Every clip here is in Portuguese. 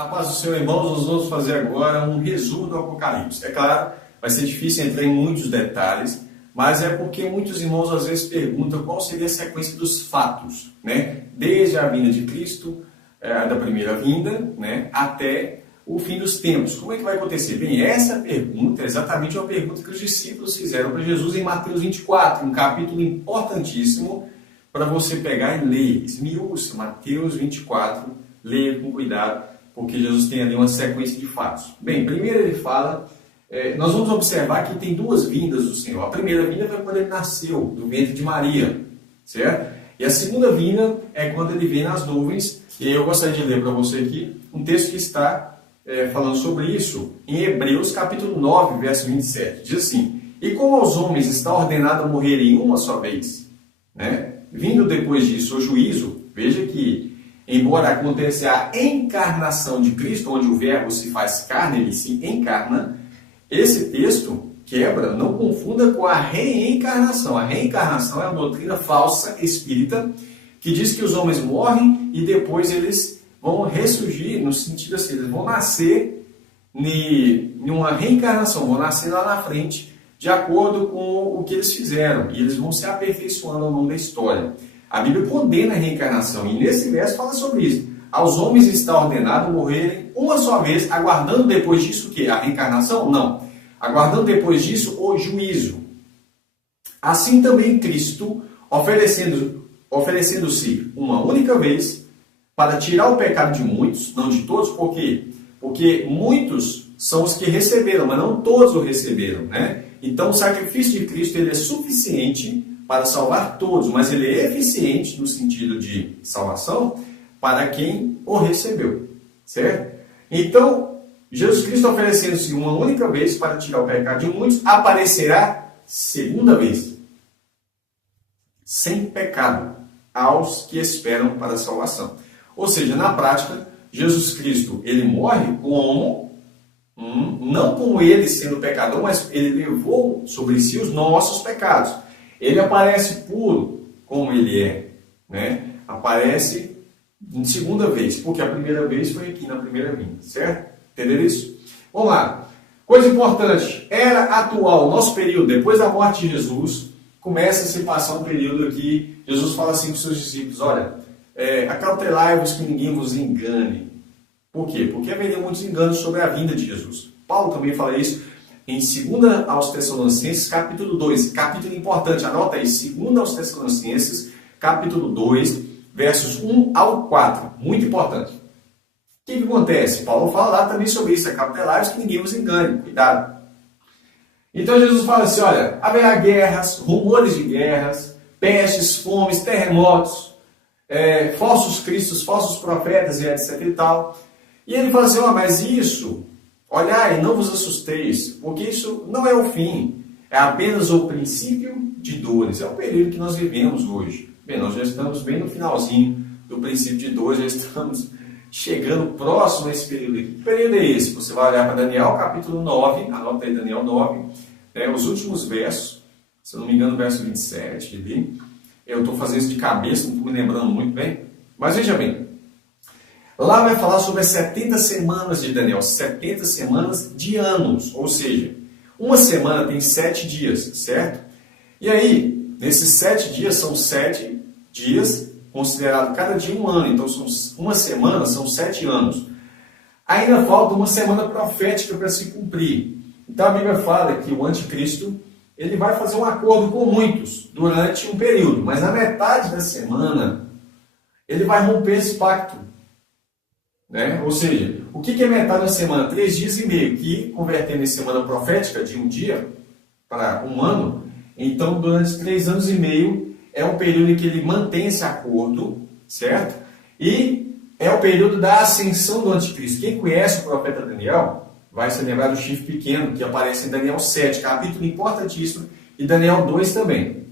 A paz do Senhor, irmãos, nós vamos fazer agora um resumo do Apocalipse. É claro, vai ser difícil entrar em muitos detalhes, mas é porque muitos irmãos às vezes perguntam qual seria a sequência dos fatos, né? Desde a vinda de Cristo, da primeira vinda, né? Até o fim dos tempos. Como é que vai acontecer? Bem, essa pergunta é exatamente uma pergunta que os discípulos fizeram para Jesus em Mateus 24, um capítulo importantíssimo para você pegar e ler. Esmiúça, Mateus 24, leia com cuidado, porque Jesus tem ali uma sequência de fatos. Bem, primeiro ele fala, nós vamos observar que tem duas vindas do Senhor. A primeira vinda foi quando ele nasceu, do ventre de Maria, certo? E a segunda vinda é quando ele vem nas nuvens. E aí eu gostaria de ler para você aqui um texto que está falando sobre isso em Hebreus capítulo 9, verso 27. Diz assim: e como aos homens está ordenado morrerem uma só vez, né? Vindo depois disso o juízo, veja que embora aconteça a encarnação de Cristo, onde o verbo se faz carne, ele se encarna, esse texto quebra, não confunda com a reencarnação. A reencarnação é uma doutrina falsa, espírita, que diz que os homens morrem e depois eles vão ressurgir, no sentido assim, eles vão nascer em uma reencarnação, vão nascer lá na frente, de acordo com o que eles fizeram, e eles vão se aperfeiçoando ao longo da história. A Bíblia condena a reencarnação, e nesse verso fala sobre isso. Aos homens está ordenado morrerem uma só vez, aguardando depois disso o quê? A reencarnação? Não. Aguardando depois disso o juízo. Assim também Cristo, oferecendo-se uma única vez, para tirar o pecado de muitos, não de todos, por quê? Porque muitos são os que receberam, mas não todos o receberam, né? Então o sacrifício de Cristo ele é suficiente para salvar todos, mas ele é eficiente no sentido de salvação para quem o recebeu, certo? Então, Jesus Cristo oferecendo-se uma única vez para tirar o pecado de muitos, aparecerá segunda vez, sem pecado, aos que esperam para a salvação. Ou seja, na prática, Jesus Cristo, ele morre não como ele sendo pecador, mas ele levou sobre si os nossos pecados. Ele aparece puro, como ele é, né? Aparece em segunda vez, porque a primeira vez foi aqui na primeira vinda, certo? Entenderam isso? Vamos lá. Coisa importante, era atual, nosso período, depois da morte de Jesus, começa a se passar um período aqui, Jesus fala assim para os seus discípulos, olha, acautelai-vos que ninguém vos engane. Por quê? Porque haveria muitos enganos sobre a vinda de Jesus. Paulo também fala isso em 2 aos Tessalonicenses, capítulo 2, capítulo importante, anota aí, 2 aos Tessalonicenses, capítulo 2, versos 1 ao 4, muito importante. O que acontece? Paulo fala lá também sobre isso, acautelai-vos que ninguém vos engane, cuidado. Então Jesus fala assim, olha, haverá guerras, rumores de guerras, pestes, fomes, terremotos, falsos cristos, falsos profetas e etc e tal. E ele fala assim, mas isso, olhai, não vos assusteis, porque isso não é o fim, é apenas o princípio de dores. É o período que nós vivemos hoje. Bem, nós já estamos bem no finalzinho do princípio de dores, já estamos chegando próximo a esse período aqui. Que período é esse? Você vai olhar para Daniel, capítulo 9, anota aí Daniel 9, os últimos versos, se eu não me engano, verso 27, ali. Eu estou fazendo isso de cabeça, não estou me lembrando muito bem, mas veja bem. Lá vai falar sobre as 70 semanas de Daniel, 70 semanas de anos, ou seja, uma semana tem 7 dias, certo? E aí, nesses 7 dias, são 7 dias, considerado cada dia um ano, então uma semana são 7 anos. Ainda falta uma semana profética para se cumprir. Então a Bíblia fala que o anticristo, ele vai fazer um acordo com muitos durante um período, mas na metade da semana, ele vai romper esse pacto. Né? Ou seja, o que é metade da semana? 3 dias e meio, que convertendo em semana profética de um dia para um ano, então durante 3 anos e meio é um período em que ele mantém esse acordo, certo? E é o período da ascensão do anticristo. Quem conhece o profeta Daniel vai se lembrar do chifre pequeno que aparece em Daniel 7, capítulo importantíssimo, e Daniel 2 também.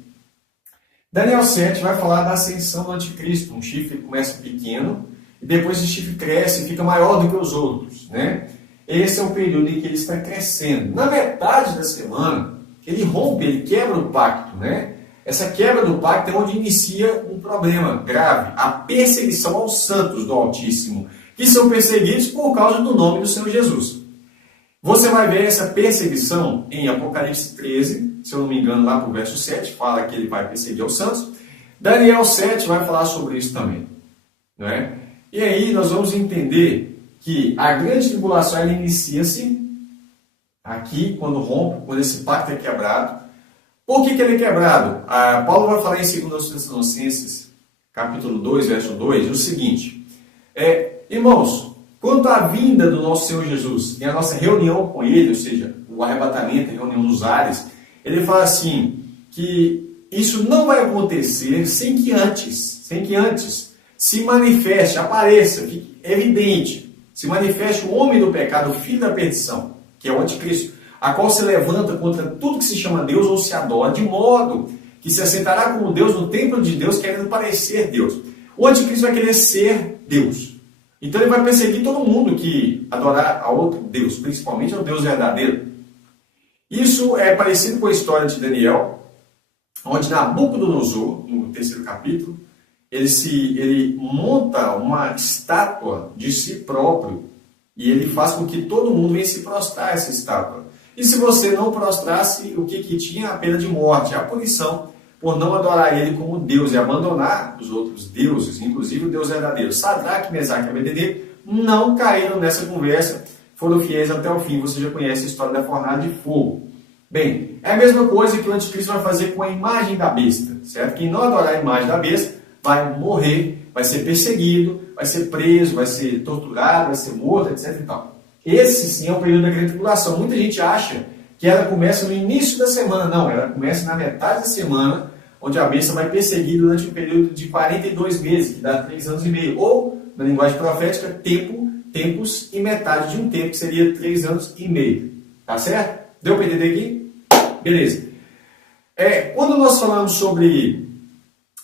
Daniel 7 vai falar da ascensão do anticristo, um chifre que começa pequeno, e depois esse chifre cresce e fica maior do que os outros, né? Esse é o período em que ele está crescendo. Na metade da semana, ele rompe, ele quebra o pacto, né? Essa quebra do pacto é onde inicia um problema grave, a perseguição aos santos do Altíssimo, que são perseguidos por causa do nome do Senhor Jesus. Você vai ver essa perseguição em Apocalipse 13, se eu não me engano, lá para o verso 7, fala que ele vai perseguir os santos. Daniel 7 vai falar sobre isso também. Não é? E aí nós vamos entender que a grande tribulação ela inicia-se aqui, quando rompe, quando esse pacto é quebrado. Por que ele é quebrado? Paulo vai falar em 2 Tessalonicenses, capítulo 2, verso 2, o seguinte: irmãos, quanto à vinda do nosso Senhor Jesus e a nossa reunião com Ele, ou seja, o arrebatamento, a reunião nos ares, ele fala assim, que isso não vai acontecer sem que antes se manifeste, apareça, fique evidente, se manifeste o homem do pecado, o filho da perdição, que é o anticristo, a qual se levanta contra tudo que se chama Deus ou se adora, de modo que se assentará como Deus no templo de Deus, querendo parecer Deus. O anticristo vai querer ser Deus. Então ele vai perseguir todo mundo que adorar a outro Deus, principalmente ao Deus verdadeiro. Isso é parecido com a história de Daniel, onde Nabucodonosor, no 3º capítulo, ele monta uma estátua de si próprio e ele faz com que todo mundo venha se prostrar a essa estátua. E se você não prostrasse, o que tinha? A pena de morte, a punição por não adorar ele como Deus e abandonar os outros deuses, inclusive o Deus verdadeiro. Sadraque, Mesaque e Abednego não caíram nessa conversa, foram fiéis até o fim. Você já conhece a história da fornalha de fogo. Bem, é a mesma coisa que o anticristo vai fazer com a imagem da besta, certo? Quem não adorar a imagem da besta vai morrer, vai ser perseguido, vai ser preso, vai ser torturado, vai ser morto, etc. e tal. Esse sim é o período da grande tribulação. Muita gente acha que ela começa no início da semana. Não, ela começa na metade da semana, onde a besta vai perseguir durante um período de 42 meses, que dá 3 anos e meio. Ou, na linguagem profética, tempos e metade de um tempo, que seria 3 anos e meio. Tá certo? Deu para entender aqui? Beleza. Quando nós falamos sobre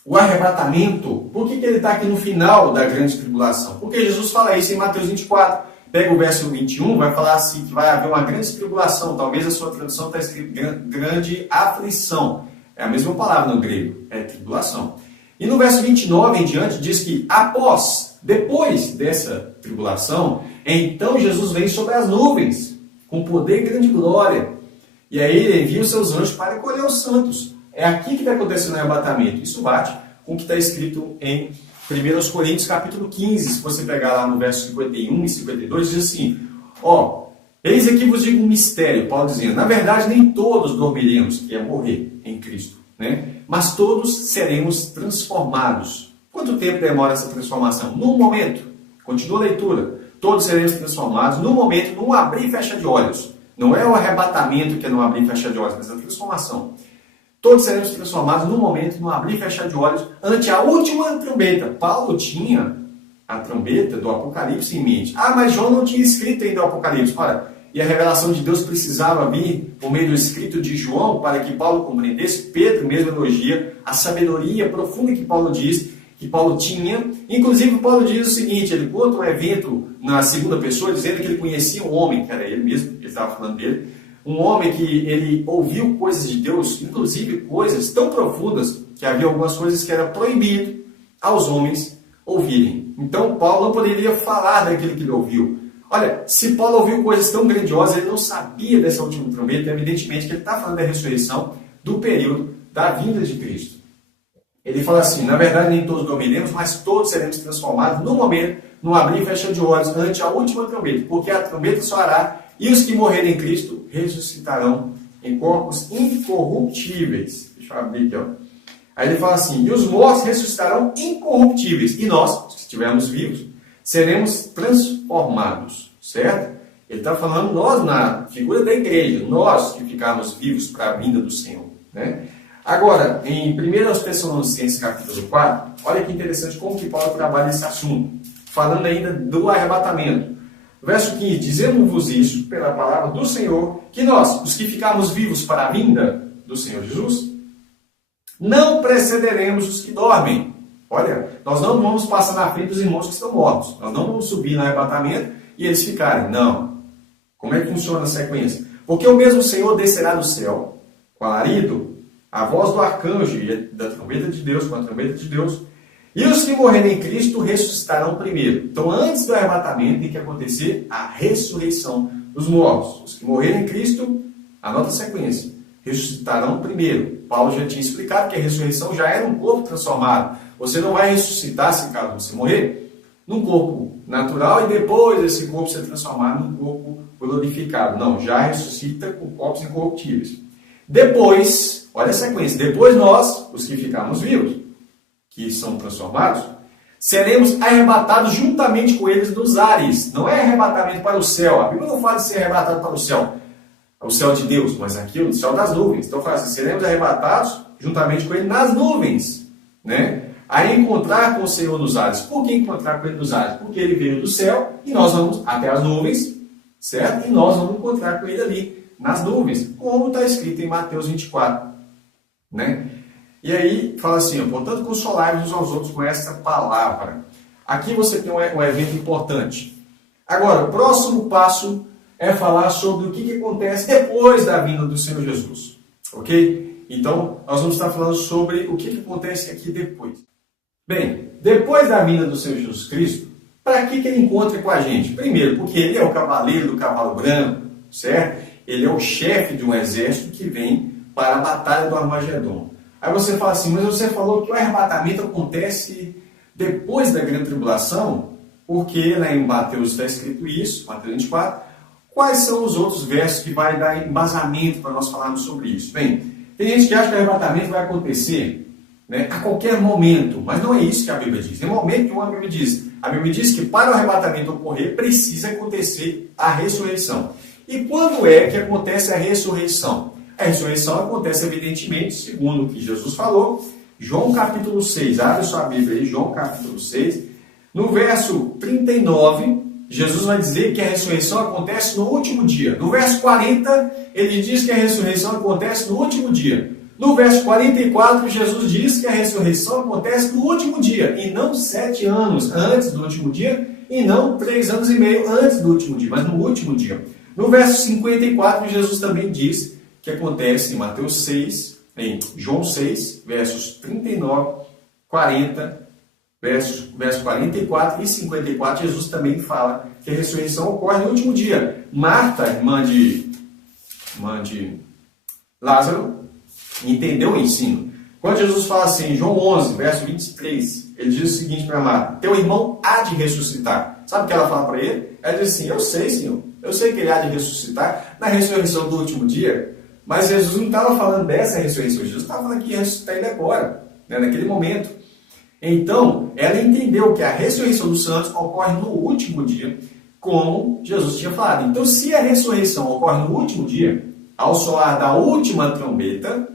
o arrebatamento, por que ele está aqui no final da grande tribulação? Porque Jesus fala isso em Mateus 24. Pega o verso 21, vai falar assim, que vai haver uma grande tribulação. Talvez a sua tradução está escrito grande aflição. É a mesma palavra no grego, é tribulação. E no verso 29 em diante diz que depois dessa tribulação, então Jesus vem sobre as nuvens, com poder e grande glória. E aí ele envia os seus anjos para recolher os santos. É aqui que está acontecendo o arrebatamento. Isso bate com o que está escrito em 1 Coríntios capítulo 15, se você pegar lá no verso 51 e 52, diz assim, eis aqui vos digo um mistério, Paulo dizendo, na verdade nem todos dormiremos, que é morrer em Cristo, né? Mas todos seremos transformados. Quanto tempo demora essa transformação? Num momento, continua a leitura, todos seremos transformados num momento, num abrir e fechar de olhos. Não é o arrebatamento que é no abrir e fechar de olhos, mas a transformação. Todos seremos transformados num momento, num abrir e fechar de olhos, ante a última trombeta. Paulo tinha a trombeta do Apocalipse em mente. Mas João não tinha escrito ainda o Apocalipse. E a revelação de Deus precisava vir por meio do escrito de João para que Paulo compreendesse. Pedro mesmo elogia a sabedoria profunda que Paulo diz, que Paulo tinha. Inclusive, Paulo diz o seguinte, ele conta um evento na segunda pessoa, dizendo que ele conhecia um homem, que era ele mesmo, ele estava falando dele, um homem que ele ouviu coisas de Deus, inclusive coisas tão profundas, que havia algumas coisas que era proibido aos homens ouvirem. Então, Paulo não poderia falar daquilo que ele ouviu. Olha, se Paulo ouviu coisas tão grandiosas, ele não sabia dessa última trombeta, evidentemente que ele está falando da ressurreição, do período da vinda de Cristo. Ele fala assim, na verdade nem todos dormiremos, mas todos seremos transformados no momento, no abrir e fechar de olhos, ante a última trombeta, porque a trombeta soará e os que morrerem em Cristo ressuscitarão em corpos incorruptíveis. Deixa eu abrir aqui, Aí ele fala assim, e os mortos ressuscitarão incorruptíveis, e nós, se estivermos vivos, seremos transformados, certo? Ele está falando nós na figura da igreja, nós que ficarmos vivos para a vinda do Senhor, né? Agora, em 1 Tessalonicenses capítulo 4, olha que interessante como que Paulo trabalha esse assunto, falando ainda do arrebatamento. Verso 15, dizemos-vos isso pela palavra do Senhor, que nós, os que ficarmos vivos para a vinda do Senhor Jesus, não precederemos os que dormem. Olha, nós não vamos passar na frente dos irmãos que estão mortos. Nós não vamos subir no arrebatamento e eles ficarem. Não. Como é que funciona a sequência? Porque o mesmo Senhor descerá do céu, com alarido, a voz do arcanjo e da trombeta de Deus, com a trombeta de Deus, E os que morrerem em Cristo ressuscitarão primeiro. Então, antes do arrebatamento, tem que acontecer a ressurreição dos mortos. Os que morrerem em Cristo, anota a sequência, ressuscitarão primeiro. Paulo já tinha explicado que a ressurreição já era um corpo transformado. Você não vai ressuscitar, se caso você morrer, num corpo natural e depois esse corpo ser transformado num corpo glorificado. Não, já ressuscita com corpos incorruptíveis. Depois, olha a sequência, depois nós, os que ficarmos vivos, que são transformados, seremos arrebatados juntamente com eles nos ares. Não é arrebatamento para o céu. A Bíblia não fala de ser arrebatado para o céu de Deus, mas aqui o céu das nuvens. Então fala assim, seremos arrebatados juntamente com ele nas nuvens, né? A encontrar com o Senhor nos ares. Por que encontrar com ele nos ares? Porque ele veio do céu e nós vamos até as nuvens, certo? E nós vamos encontrar com ele ali, nas nuvens, como está escrito em Mateus 24, né? E aí, fala assim, portanto, consolai-vos uns aos outros com esta palavra. Aqui você tem um evento importante. Agora, o próximo passo é falar sobre o que acontece depois da vinda do Senhor Jesus. Ok? Então, nós vamos estar falando sobre o que acontece aqui depois. Bem, depois da vinda do Senhor Jesus Cristo, para que ele encontre com a gente? Primeiro, porque ele é o cavaleiro do cavalo branco, certo? Ele é o chefe de um exército que vem para a batalha do Armagedon. Aí você fala assim, mas você falou que o arrebatamento acontece depois da grande tribulação, porque lá em Mateus está escrito isso, Mateus 24. Quais são os outros versos que vai dar embasamento para nós falarmos sobre isso? Bem, tem gente que acha que o arrebatamento vai acontecer, né, a qualquer momento, mas não é isso que a Bíblia diz. Em momento nenhum a Bíblia diz. A Bíblia diz que para o arrebatamento ocorrer, precisa acontecer a ressurreição. E quando é que acontece a ressurreição? A ressurreição acontece, evidentemente, segundo o que Jesus falou, João capítulo 6, abre sua Bíblia aí, João capítulo 6, no verso 39, Jesus vai dizer que a ressurreição acontece no último dia. No verso 40, ele diz que a ressurreição acontece no último dia. No verso 44, Jesus diz que a ressurreição acontece no último dia, e não 7 anos antes do último dia, e não 3 anos e meio antes do último dia, mas no último dia. No verso 54, Jesus também diz que acontece em Mateus 6, em João 6, versos 39, 40, verso 44 e 54, Jesus também fala que a ressurreição ocorre no último dia. Marta, irmã de Lázaro, entendeu o ensino. Quando Jesus fala assim, em João 11, verso 23, ele diz o seguinte para Marta, teu irmão há de ressuscitar. Sabe o que ela fala para ele? Ela diz assim, eu sei, Senhor, eu sei que ele há de ressuscitar na ressurreição do último dia. Mas Jesus não estava falando dessa ressurreição, Jesus estava falando que ia ressuscitar ele agora, né, naquele momento. Então, ela entendeu que a ressurreição dos santos ocorre no último dia, como Jesus tinha falado. Então, se a ressurreição ocorre no último dia, ao soar da última trombeta,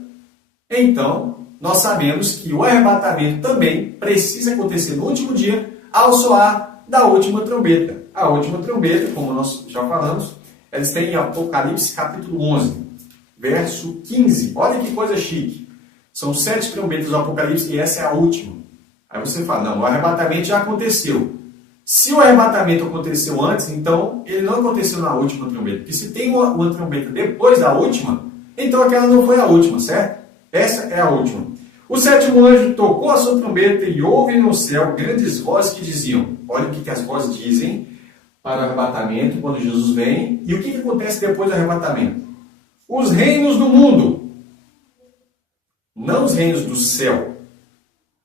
então nós sabemos que o arrebatamento também precisa acontecer no último dia, ao soar da última trombeta. A última trombeta, como nós já falamos, ela está em Apocalipse capítulo 11. Verso 15, olha que coisa chique. São 7 trombetas do Apocalipse e essa é a última. Aí você fala, não, o arrebatamento já aconteceu. Se o arrebatamento aconteceu antes, então ele não aconteceu na última trombeta. Porque se tem uma trombeta depois da última, então aquela não foi a última, certo? Essa é a última. O 7º anjo tocou a sua trombeta e houve no céu grandes vozes que diziam, olha o que as vozes dizem para o arrebatamento, quando Jesus vem, e o que acontece depois do arrebatamento? Os reinos do mundo, não os reinos do céu.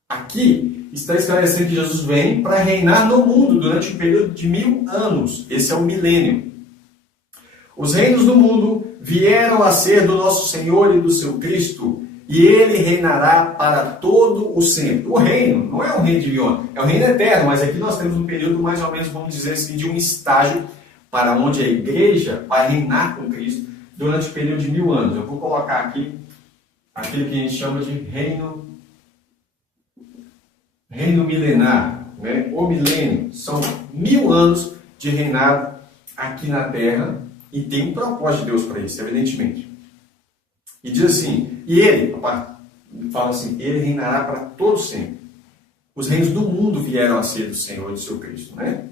Aqui está esclarecendo que Jesus vem para reinar no mundo durante um período de 1000 anos. Esse é o milênio. Os reinos do mundo vieram a ser do nosso Senhor e do seu Cristo, e ele reinará para todo o sempre. O reino não é um reino de Viona, é um reino eterno, mas aqui nós temos um período mais ou menos, vamos dizer assim, de um estágio para onde a igreja vai reinar com Cristo durante o período de 1000 anos. Eu vou colocar aqui aquilo que a gente chama de reino milenar, né? O milênio. São 1000 anos de reinado aqui na Terra e tem um propósito de Deus para isso, evidentemente. E diz assim, e ele, fala assim, ele reinará para todo sempre. Os reinos do mundo vieram a ser do Senhor e do seu Cristo, né?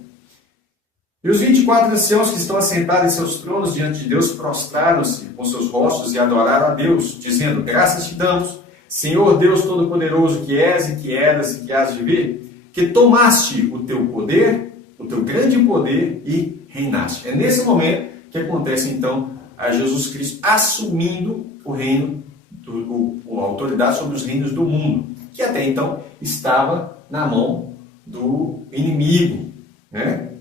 E os 24 anciãos que estão assentados em seus tronos diante de Deus prostraram-se com seus rostos e adoraram a Deus, dizendo, graças te damos, Senhor Deus Todo-Poderoso que és e que eras e que has de vir, que tomaste o teu poder, o teu grande poder e reinaste. É nesse momento que acontece então a Jesus Cristo assumindo o reino, a autoridade sobre os reinos do mundo, que até então estava na mão do inimigo, né?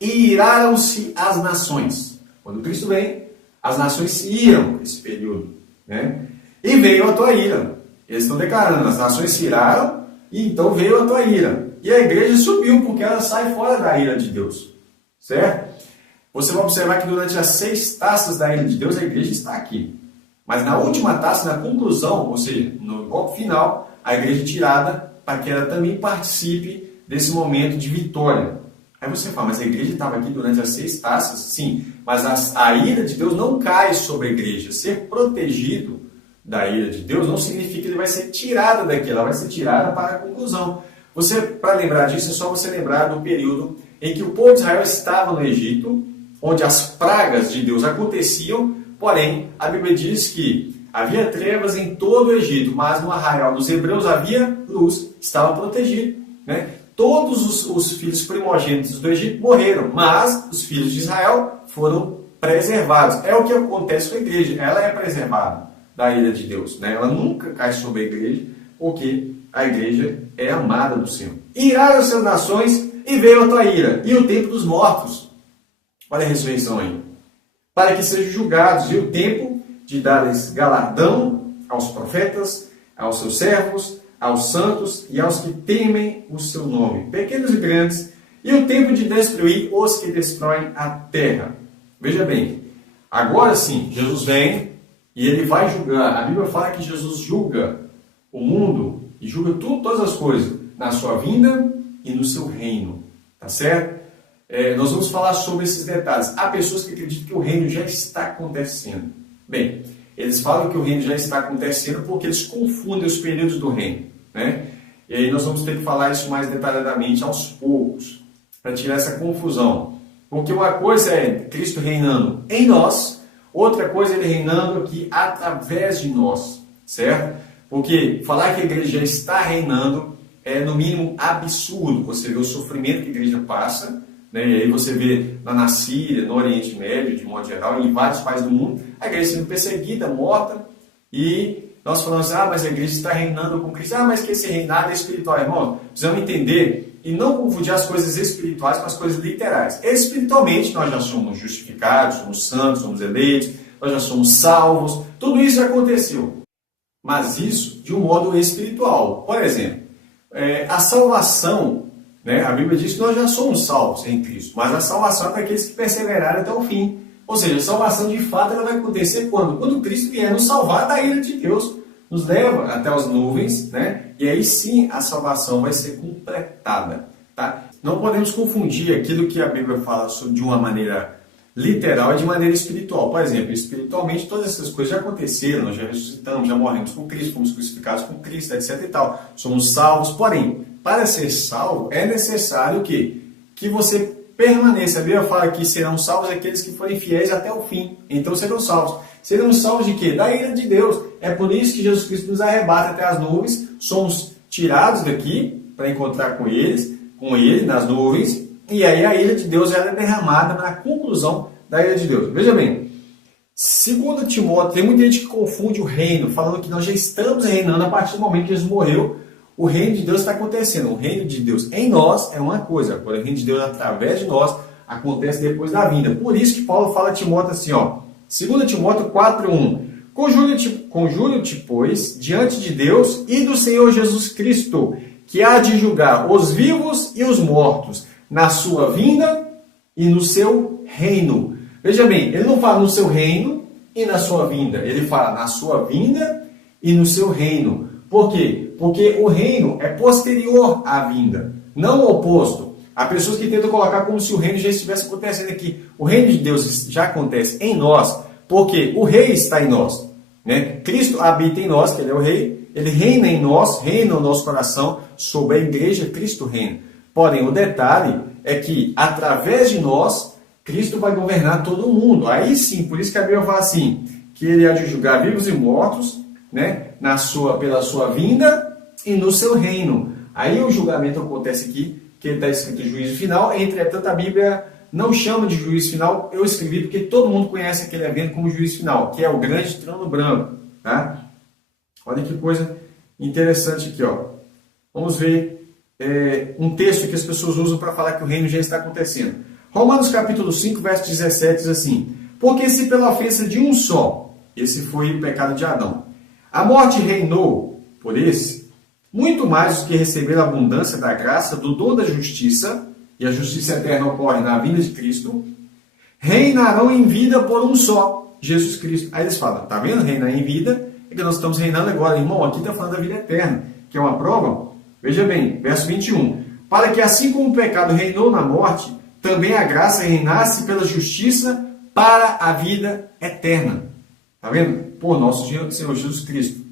E iraram-se as nações. Quando Cristo vem, as nações se iram nesse período, né? E veio a tua ira. Eles estão declarando, as nações se iraram e então veio a tua ira. E a igreja subiu porque ela sai fora da ira de Deus, certo? Você vai observar que durante as 6 taças da ira de Deus a igreja está aqui. Mas na última taça, na conclusão, ou seja, no golpe final, a igreja é tirada para que ela também participe desse momento de vitória. Aí você fala, mas a igreja estava aqui durante as 6 taças? Sim, mas a ira de Deus não cai sobre a igreja. Ser protegido da ira de Deus não significa que ele vai ser tirado daqui, ela vai ser tirada para a conclusão. Para lembrar disso, é só você lembrar do período em que o povo de Israel estava no Egito, onde as pragas de Deus aconteciam, porém, a Bíblia diz que havia trevas em todo o Egito, mas no arraial dos hebreus havia luz, estava protegido, né? Todos os filhos primogênitos do Egito morreram, mas os filhos de Israel foram preservados. É o que acontece com a igreja, ela é preservada da ira de Deus, né? Ela nunca cai sobre a igreja, porque a igreja é amada do Senhor. Iraram-se as nações e veio a tua ira, e o tempo dos mortos. Olha a ressurreição aí. Para que sejam julgados, e o tempo de dar-lhes galardão aos profetas, aos seus servos, aos santos e aos que temem o seu nome, pequenos e grandes, e o tempo de destruir os que destroem a terra. Veja bem, agora sim, Jesus vem e ele vai julgar. A Bíblia fala que Jesus julga o mundo e julga todas as coisas na sua vinda e no seu reino. Tá certo? Nós vamos falar sobre esses detalhes. Há pessoas que acreditam que o reino já está acontecendo. Bem, eles falam que o reino já está acontecendo porque eles confundem os períodos do reino, né? E aí nós vamos ter que falar isso mais detalhadamente aos poucos, para tirar essa confusão. Porque uma coisa é Cristo reinando em nós, outra coisa é Ele reinando aqui através de nós, certo? Porque falar que a igreja já está reinando é, no mínimo, absurdo. Você vê o sofrimento que a igreja passa, né? E aí você vê na Síria, no Oriente Médio, de modo geral, em vários países do mundo, a igreja sendo perseguida, morta, e nós falamos, mas a igreja está reinando com Cristo. Mas que esse reinado é espiritual, irmão. Precisamos entender e não confundir as coisas espirituais com as coisas literais. Espiritualmente, nós já somos justificados, somos santos, somos eleitos, nós já somos salvos, tudo isso já aconteceu. Mas isso de um modo espiritual. Por exemplo, a salvação, né? A Bíblia diz que nós já somos salvos em Cristo, mas a salvação é para aqueles que perseverarem até o fim. Ou seja, a salvação de fato ela vai acontecer quando? Quando Cristo vier nos salvar da ira de Deus, nos leva até as nuvens, né? E aí sim a salvação vai ser completada, tá? Não podemos confundir aquilo que a Bíblia fala de uma maneira literal e de maneira espiritual. Por exemplo, espiritualmente todas essas coisas já aconteceram, nós já ressuscitamos, já morremos com Cristo, fomos crucificados com Cristo, etc. e tal. Somos salvos, porém, para ser salvo é necessário que você permaneça. A Bíblia fala que serão salvos aqueles que forem fiéis até o fim. Então serão salvos. Serão salvos de quê? Da ira de Deus. É por isso que Jesus Cristo nos arrebata até as nuvens. Somos tirados daqui para encontrar com Ele nas nuvens. E aí a ira de Deus ela é derramada na conclusão da ira de Deus. Veja bem, segundo Timóteo, tem muita gente que confunde o reino, falando que nós já estamos reinando a partir do momento que Jesus morreu. O reino de Deus está acontecendo. O reino de Deus em nós é uma coisa. Agora, o reino de Deus através de nós acontece depois da vinda. Por isso que Paulo fala a Timóteo assim, 2 Timóteo 4:1. Conjuro-te, pois, diante de Deus e do Senhor Jesus Cristo, que há de julgar os vivos e os mortos, na sua vinda e no seu reino. Veja bem, ele não fala no seu reino e na sua vinda. Ele fala na sua vinda e no seu reino. Por quê? Porque o reino é posterior à vinda, não o oposto. Há pessoas que tentam colocar como se o reino já estivesse acontecendo aqui. O reino de Deus já acontece em nós, porque o rei está em nós, né? Cristo habita em nós, que ele é o rei, ele reina em nós, reina no nosso coração, sobre a igreja, Cristo reina. Porém, o detalhe é que, através de nós, Cristo vai governar todo o mundo. Aí sim, por isso que a Bíblia fala assim, que ele há de julgar vivos e mortos né, pela sua vinda e no seu reino. Aí o julgamento acontece aqui, que está escrito juízo final. Entretanto, a Bíblia não chama de juízo final. Eu escrevi porque todo mundo conhece aquele evento como juízo final, que é o grande trono branco. Tá? Olha que coisa interessante aqui. Ó. Vamos ver um texto que as pessoas usam para falar que o reino já está acontecendo. Romanos capítulo 5, verso 17 diz assim: porque se pela ofensa de um só, esse foi o pecado de Adão, a morte reinou por esse, muito mais os que receberam a abundância da graça, do dom da justiça, e a justiça eterna ocorre na vinda de Cristo, reinarão em vida por um só, Jesus Cristo. Aí eles falam, tá vendo? Reinar em vida, é que nós estamos reinando agora. Irmão, aqui está falando da vida eterna, que é uma prova. Veja bem, verso 21. Para que assim como o pecado reinou na morte, também a graça reinasse pela justiça para a vida eterna. Está vendo? Por nosso Senhor Jesus Cristo.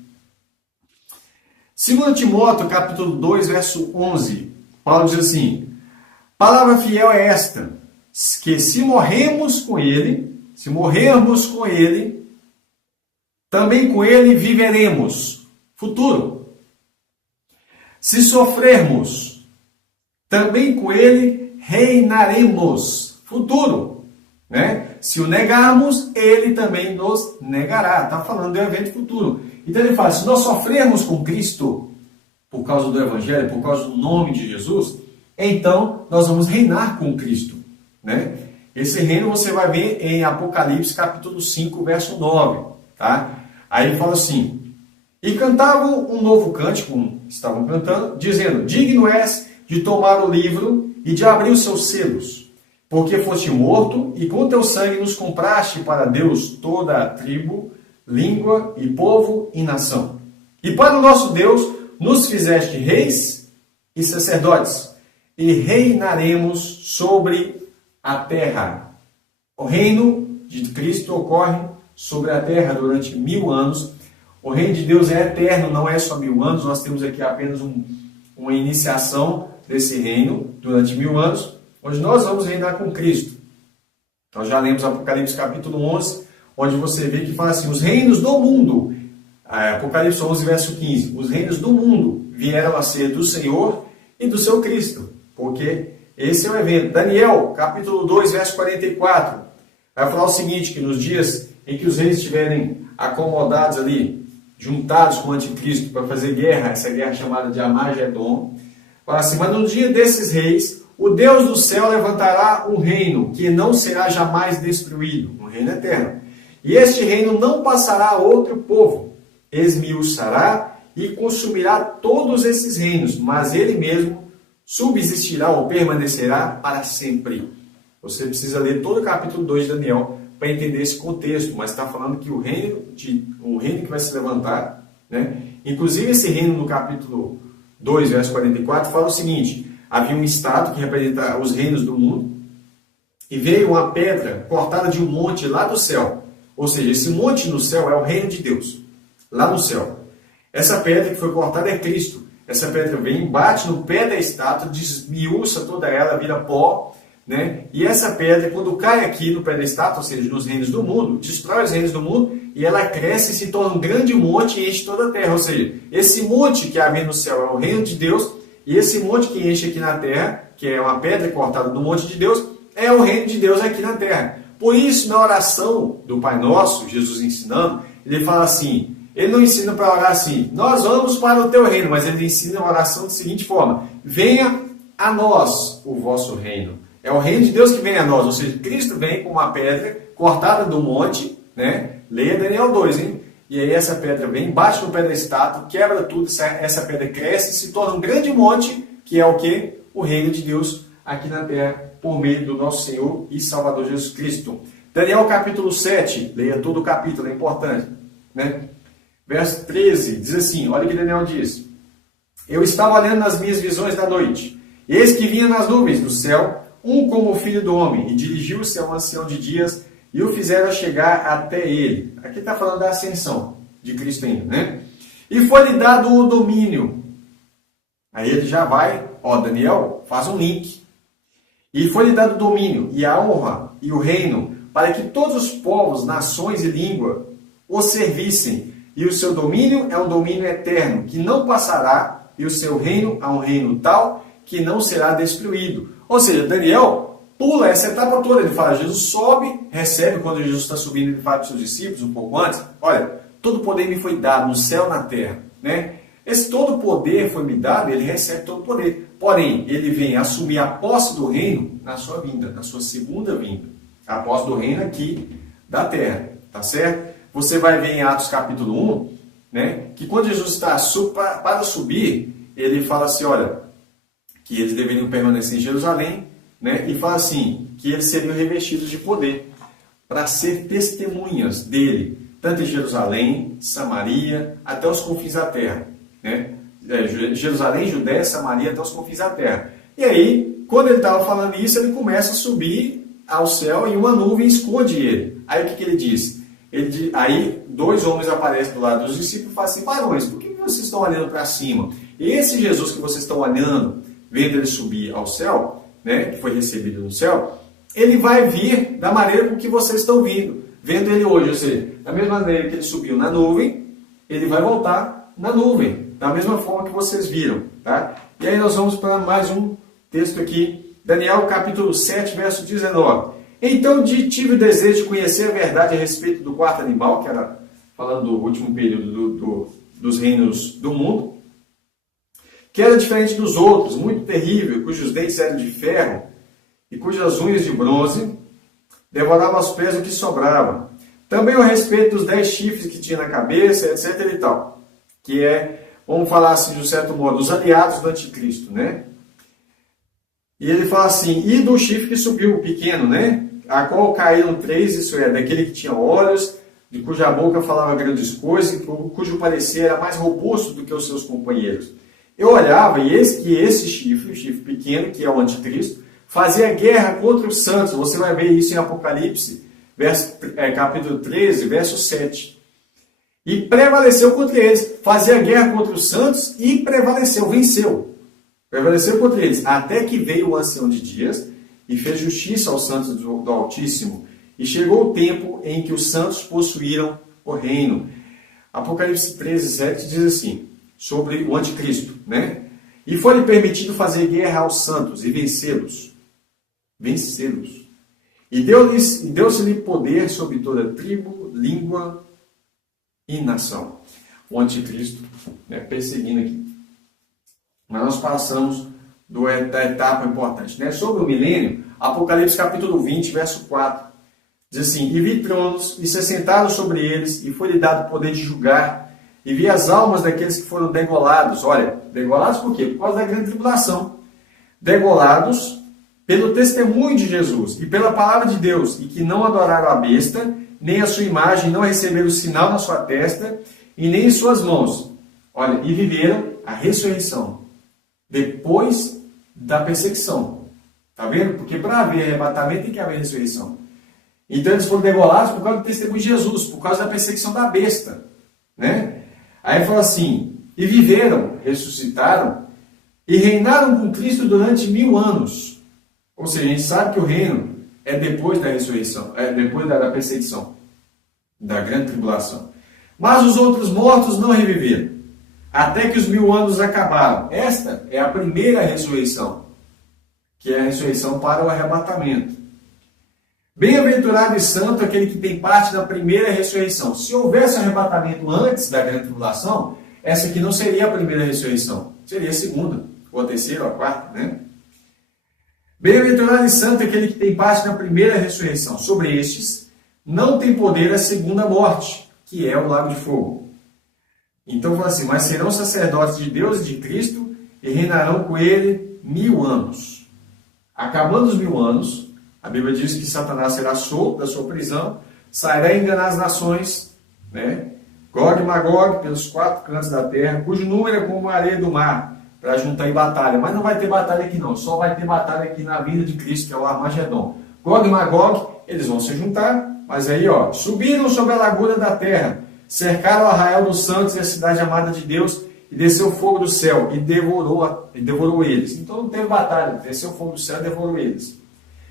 2 Timóteo, capítulo 2, verso 11. Paulo diz assim: palavra fiel é esta, que se morrermos com ele, também com ele viveremos. Futuro. Se sofrermos, também com ele reinaremos. Futuro. Né? Se o negarmos, ele também nos negará. Está falando do evento futuro. Então ele fala, se nós sofrermos com Cristo, por causa do Evangelho, por causa do nome de Jesus, então nós vamos reinar com Cristo. Né? Esse reino você vai ver em Apocalipse capítulo 5, verso 9. Tá? Aí ele fala assim, e cantavam um novo cântico, como estavam cantando, dizendo, digno és de tomar o livro e de abrir os seus selos, porque foste morto, e com teu sangue nos compraste para Deus toda a tribo, língua e povo e nação. E para o nosso Deus nos fizeste reis e sacerdotes, e reinaremos sobre a terra. O reino de Cristo ocorre sobre a terra durante 1000 anos. O reino de Deus é eterno, não é só 1000 anos. Nós temos aqui apenas uma iniciação desse reino durante 1000 anos, onde nós vamos reinar com Cristo. Nós já lemos Apocalipse capítulo 11, onde você vê que fala assim, os reinos do mundo, Apocalipse 11, verso 15, os reinos do mundo vieram a ser do Senhor e do seu Cristo, porque esse é o evento. Daniel, capítulo 2, verso 44, vai falar o seguinte, que nos dias em que os reis estiverem acomodados ali, juntados com o anticristo para fazer guerra, essa guerra chamada de Armagedon, fala assim, mas no dia desses reis, o Deus do céu levantará um reino que não será jamais destruído, um reino eterno. E este reino não passará a outro povo, esmiuçará e consumirá todos esses reinos, mas ele mesmo subsistirá ou permanecerá para sempre. Você precisa ler todo o capítulo 2 de Daniel para entender esse contexto, mas está falando que o reino que vai se levantar, né? Inclusive esse reino no capítulo 2, verso 44, fala o seguinte, havia um estado que representa os reinos do mundo, e veio uma pedra cortada de um monte lá do céu, ou seja, esse monte no céu é o reino de Deus, lá no céu. Essa pedra que foi cortada é Cristo. Essa pedra vem, bate no pé da estátua, desmiuça toda ela, vira pó, né? E essa pedra, quando cai aqui no pé da estátua, ou seja, nos reinos do mundo, destrói os reinos do mundo, e ela cresce e se torna um grande monte e enche toda a terra. Ou seja, esse monte que havia no céu é o reino de Deus, e esse monte que enche aqui na terra, que é uma pedra cortada do monte de Deus, é o reino de Deus aqui na terra. Por isso, na oração do Pai Nosso, Jesus ensinando, ele fala assim, ele não ensina para orar assim, nós vamos para o teu reino, mas ele ensina a oração da seguinte forma, venha a nós o vosso reino. É o reino de Deus que vem a nós, ou seja, Cristo vem com uma pedra cortada do monte, né? Leia Daniel 2, hein? E aí essa pedra vem, bate no pé da estátua, quebra tudo, essa pedra cresce e se torna um grande monte, que é o quê? O reino de Deus aqui na terra, por meio do nosso Senhor e Salvador Jesus Cristo. Daniel capítulo 7, leia todo o capítulo, é importante, né? Verso 13, diz assim, olha o que Daniel diz. Eu estava olhando nas minhas visões da noite, e eis que vinha nas nuvens do céu, um como o filho do homem, e dirigiu-se ao ancião de dias, e o fizeram chegar até ele. Aqui está falando da ascensão de Cristo ainda, né? E foi-lhe dado o domínio. Aí ele já vai, ó, Daniel, faz um link. E foi-lhe dado o domínio, e a honra, e o reino, para que todos os povos, nações e língua o servissem. E o seu domínio é um domínio eterno, que não passará, e o seu reino é um reino tal que não será destruído. Ou seja, Daniel pula essa etapa toda. Ele fala, Jesus sobe, recebe, quando Jesus está subindo, ele fala para os seus discípulos, um pouco antes, olha, todo poder me foi dado no céu e na terra. Né? Esse todo poder foi me dado, ele recebe todo poder. Porém, ele vem assumir a posse do reino na sua vinda, na sua segunda vinda. A posse do reino aqui da terra, tá certo? Você vai ver em Atos capítulo 1, né, que quando Jesus está para subir, ele fala assim, olha, que eles deveriam permanecer em Jerusalém, né, e fala assim, que eles seriam revestidos de poder para ser testemunhas dele, tanto em Jerusalém, Samaria, até os confins da terra. Né? Jerusalém, Judéia, Samaria, até os confins da terra. E aí, quando ele estava falando isso, ele começa a subir ao céu e uma nuvem esconde ele. Aí o que ele diz? Aí 2 homens aparecem do lado dos discípulos e falam assim, varões, por que vocês estão olhando para cima? Esse Jesus que vocês estão olhando, vendo ele subir ao céu, né, que foi recebido no céu, ele vai vir da maneira com que vocês estão vendo ele hoje. Ou seja, da mesma maneira que ele subiu na nuvem, ele vai voltar na nuvem, da mesma forma que vocês viram. Tá? E aí nós vamos para mais um texto aqui, Daniel capítulo 7, verso 19. Então tive o desejo de conhecer a verdade a respeito do quarto animal, que era falando do último período dos reinos do mundo, que era diferente dos outros, muito terrível, cujos dentes eram de ferro e cujas unhas de bronze, devorava aos pés o que sobrava. Também a respeito dos 10 chifres que tinha na cabeça, etc. e tal, que é, vamos falar assim de um certo modo, os aliados do anticristo, né? E ele fala assim, e do chifre que subiu, o pequeno, né? A qual caíram 3, isso é, daquele que tinha olhos, de cuja boca falava grandes coisas, cujo parecer era mais robusto do que os seus companheiros. Eu olhava e eis que esse chifre, o chifre pequeno, que é o anticristo, fazia guerra contra os santos. Você vai ver isso em Apocalipse, capítulo 13, verso 7. E prevaleceu contra eles, fazia guerra contra os santos e prevaleceu, venceu. Prevaleceu contra eles, até que veio o ancião de dias e fez justiça aos santos do Altíssimo. E chegou o tempo em que os santos possuíram o reino. Apocalipse 13, 7 diz assim, sobre o anticristo, né? E foi-lhe permitido fazer guerra aos santos e vencê-los. Vencê-los. E deu-se-lhe poder sobre toda tribo, língua e nação. O anticristo, né, perseguindo aqui. Mas nós passamos da etapa importante, né? Sobre o milênio, Apocalipse capítulo 20, verso 4. Diz assim, e vi tronos, e se assentaram sobre eles, e foi-lhe dado o poder de julgar, e vi as almas daqueles que foram degolados. Olha, degolados por quê? Por causa da grande tribulação. Degolados pelo testemunho de Jesus, e pela palavra de Deus, e que não adoraram a besta, nem a sua imagem, não receberam o sinal na sua testa, e nem em suas mãos. Olha, e viveram a ressurreição, depois da perseguição. Está vendo? Porque para haver arrebatamento tem que haver ressurreição. Então eles foram degolados por causa do testemunho de Jesus, por causa da perseguição da besta. Né? Aí fala assim, e viveram, ressuscitaram, e reinaram com Cristo durante 1000 anos. Ou seja, a gente sabe que o reino é depois da ressurreição, é depois da perseguição, da grande tribulação. Mas os outros mortos não reviveram, até que os 1000 anos acabaram. Esta é a primeira ressurreição, que é a ressurreição para o arrebatamento. Bem-aventurado e santo aquele que tem parte da primeira ressurreição. Se houvesse arrebatamento antes da grande tribulação, essa aqui não seria a primeira ressurreição, seria a segunda, ou a terceira, ou a quarta, né? Bem-aventurado e santo aquele que tem parte da primeira ressurreição. Sobre estes, não tem poder a segunda morte, que é o lago de fogo. Então fala assim, mas serão sacerdotes de Deus e de Cristo, e reinarão com ele 1000 anos. Acabando os 1000 anos, a Bíblia diz que Satanás será solto da sua prisão, sairá a enganar as nações, né? Gog e Magog, pelos 4 cantos da terra, cujo número é como a areia do mar, para juntar em batalha. Mas não vai ter batalha aqui não, só vai ter batalha aqui na vinda de Cristo, que é o Armagedon. Gog e Magog, eles vão se juntar, mas aí, ó, subiram sobre a largura da terra, cercaram o arraial dos santos e a cidade amada de Deus, e desceu fogo do céu, e devorou eles. Então não teve batalha, desceu fogo do céu e devorou eles.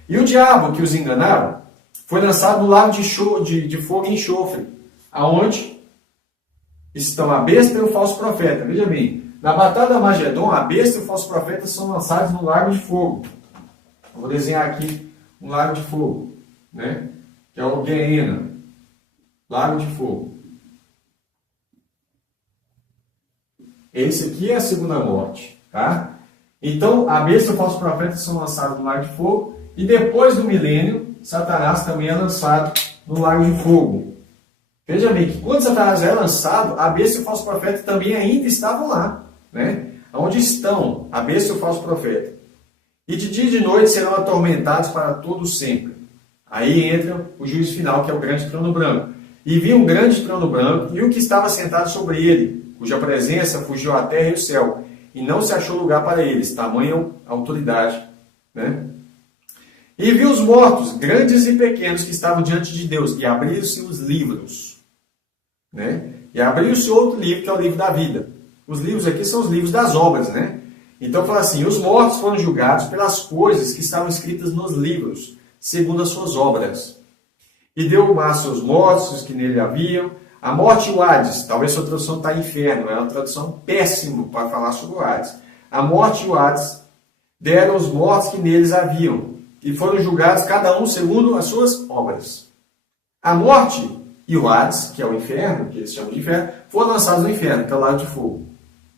E o diabo que os enganava foi lançado no lago de fogo e enxofre, aonde estão a besta e o falso profeta. Veja bem, na batalha da Magedon, a besta e o falso profeta são lançados no lago de fogo. Eu vou desenhar aqui um lago de fogo, né? Que é o Gehenna, lago de fogo. Esse aqui é a segunda morte, tá? Então, a besta e o falso profeta são lançados no lago de fogo, e depois do milênio, Satanás também é lançado no lago de fogo. Veja bem que quando Satanás é lançado, a besta e o falso profeta também ainda estavam lá, né? Onde estão a besta e o falso profeta? E de dia e de noite serão atormentados para todo sempre. Aí entra o juízo final, que é o grande trono branco. E vi um grande trono branco e o que estava sentado sobre ele, cuja presença fugiu a terra e o céu, e não se achou lugar para eles, tamanha autoridade, né? E vi os mortos, grandes e pequenos, que estavam diante de Deus, e abriram-se os livros, né? E abriu-se outro livro, que é o livro da vida. Os livros aqui são os livros das obras, né? Então fala assim, os mortos foram julgados pelas coisas que estavam escritas nos livros, segundo as suas obras. E deu o mar aos seus mortos, os que nele haviam. A morte e o Hades, talvez sua tradução está inferno, é uma tradução péssima para falar sobre o Hades. A morte e o Hades deram os mortos que neles haviam, e foram julgados cada um segundo as suas obras. A morte e o Hades, que é o inferno, que eles chamam de inferno, foram lançados no inferno, que é o lago de fogo.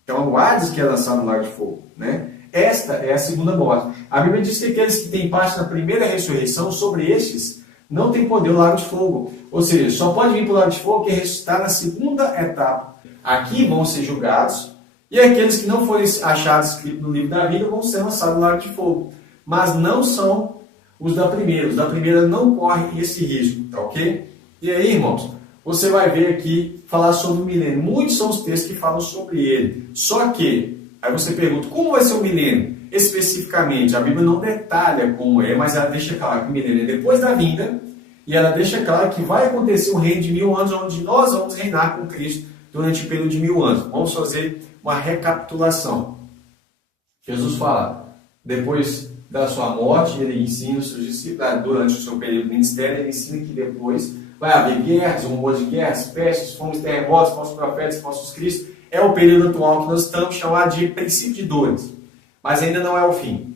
Então, o Hades que é lançado no lago de fogo, né? Esta é a segunda morte. A Bíblia diz que aqueles que têm parte na primeira ressurreição, sobre estes, não tem poder o lago de fogo. Ou seja, só pode vir para o lago de fogo quem ressuscitar na segunda etapa. Aqui vão ser julgados, e aqueles que não forem achados escritos no livro da vida vão ser lançados no lago de fogo. Mas não são os da primeira. Os da primeira não correm esse risco, tá ok? E aí, irmãos, você vai ver aqui falar sobre o milênio. Muitos são os textos que falam sobre ele. Só que, aí você pergunta, como vai ser o milênio? Especificamente, a Bíblia não detalha como é, mas ela deixa claro que o milênio é depois da vinda, e ela deixa claro que vai acontecer um reino de 1000 anos, onde nós vamos reinar com Cristo durante o período de 1000 anos. Vamos fazer uma recapitulação. Jesus fala, depois da sua morte, ele ensina os seus discípulos, durante o seu período de ministério, ele ensina que depois vai haver guerras, rumores de guerras, pestes, fomes, terremotos, falsos profetas, falsos cristos. É o período atual que nós estamos chamando de princípio de dores. Mas ainda não é o fim.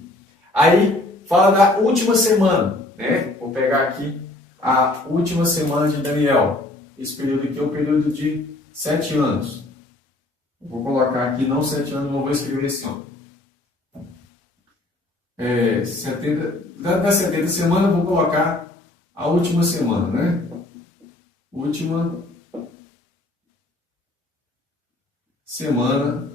Aí, fala da última semana, né? Vou pegar aqui a última semana de Daniel. Esse período aqui é o período de 7 anos. Vou colocar aqui, não 7 anos, não vou escrever assim, ó. 70 semana, vou colocar a última semana, né? Última semana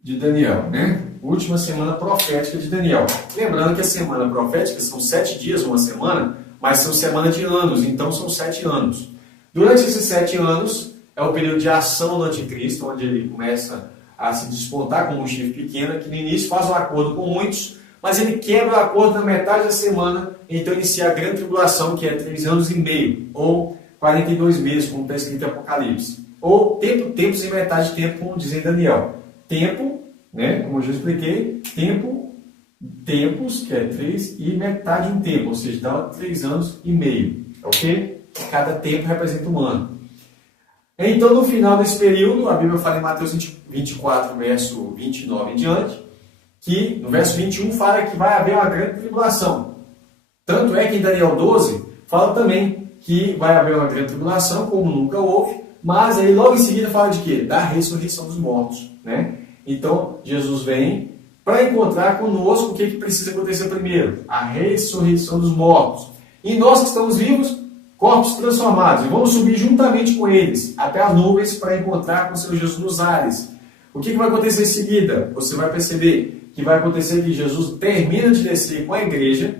de Daniel, né? Última semana profética de Daniel. Lembrando que a semana profética são 7 dias, uma semana, mas são semanas de anos, então são 7 anos. Durante esses 7 anos, é o período de ação do anticristo, onde ele começa a se despontar como um chifre pequeno, que no início faz um acordo com muitos, mas ele quebra o acordo na metade da semana, então inicia a grande tribulação, que é 3 anos e meio, ou 42 meses, como está escrito em Apocalipse. Ou tempos e metade de tempo, como diz em Daniel. Tempo, né, como eu já expliquei, tempos, que é 3, e metade de um tempo, ou seja, dá 3 anos e meio, ok? Cada tempo representa um ano. Então, no final desse período, a Bíblia fala em Mateus 24, verso 29 em diante, que no verso 21 fala que vai haver uma grande tribulação. Tanto é que em Daniel 12 fala também que vai haver uma grande tribulação, como nunca houve, mas aí logo em seguida fala de quê? Da ressurreição dos mortos, né? Então, Jesus vem para encontrar conosco o que precisa acontecer primeiro? A ressurreição dos mortos. E nós que estamos vivos, corpos transformados, e vamos subir juntamente com eles até as nuvens para encontrar com o Senhor Jesus nos ares. O que vai acontecer em seguida? Você vai perceber que vai acontecer que Jesus termina de descer com a igreja,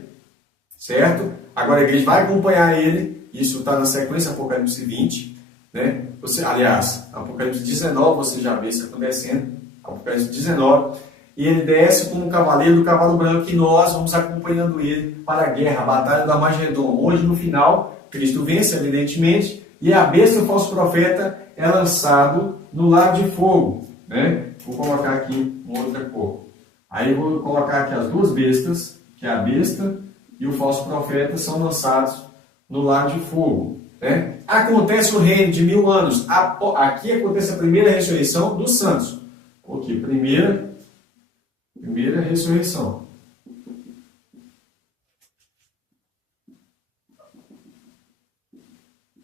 certo? Agora a igreja vai acompanhar ele, isso está na sequência Apocalipse 20, né? Aliás, Apocalipse 19 você já vê isso acontecendo, Apocalipse 19, e ele desce como um cavaleiro do cavalo branco, e nós vamos acompanhando ele para a guerra, a batalha da Magedon, onde no final Cristo vence, evidentemente, e a besta, o falso profeta, é lançado no lago de fogo, né? Vou colocar aqui uma outra cor. Aí eu vou colocar aqui as duas bestas, que é a besta e o falso profeta, são lançados no lago de fogo. né? Acontece o reino de 1000 anos. Aqui acontece a primeira ressurreição dos santos. Ok, primeira ressurreição.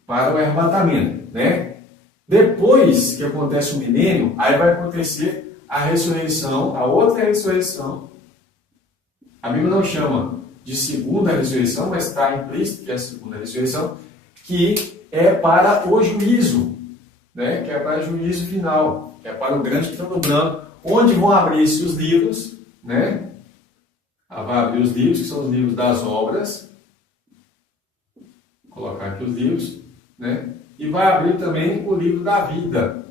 Para o arrebatamento, né? Depois que acontece o milênio, aí vai acontecer a ressurreição, a outra ressurreição. A Bíblia não chama de segunda ressurreição, mas está implícito que é a segunda ressurreição, que é para o juízo, né? Que é para o juízo final, que é para o grande trono branco, onde vão abrir-se os livros, né? Vai abrir os livros, que são os livros das obras. Vou colocar aqui os livros, né? E vai abrir também o livro da vida.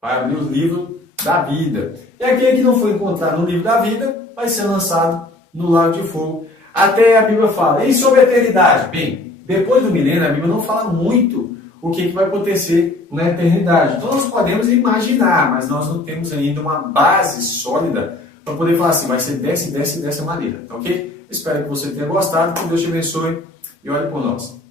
Vai abrir o livro da vida. E aquele que não foi encontrado no livro da vida vai ser lançado no lago de fogo. Até a Bíblia fala. E sobre a eternidade? Bem, depois do milênio, a Bíblia não fala muito o que vai acontecer na eternidade. Então nós podemos imaginar, mas nós não temos ainda uma base sólida para poder falar assim, vai ser dessa maneira. Tá ok? Espero que você tenha gostado. Que Deus te abençoe e olhe por nós.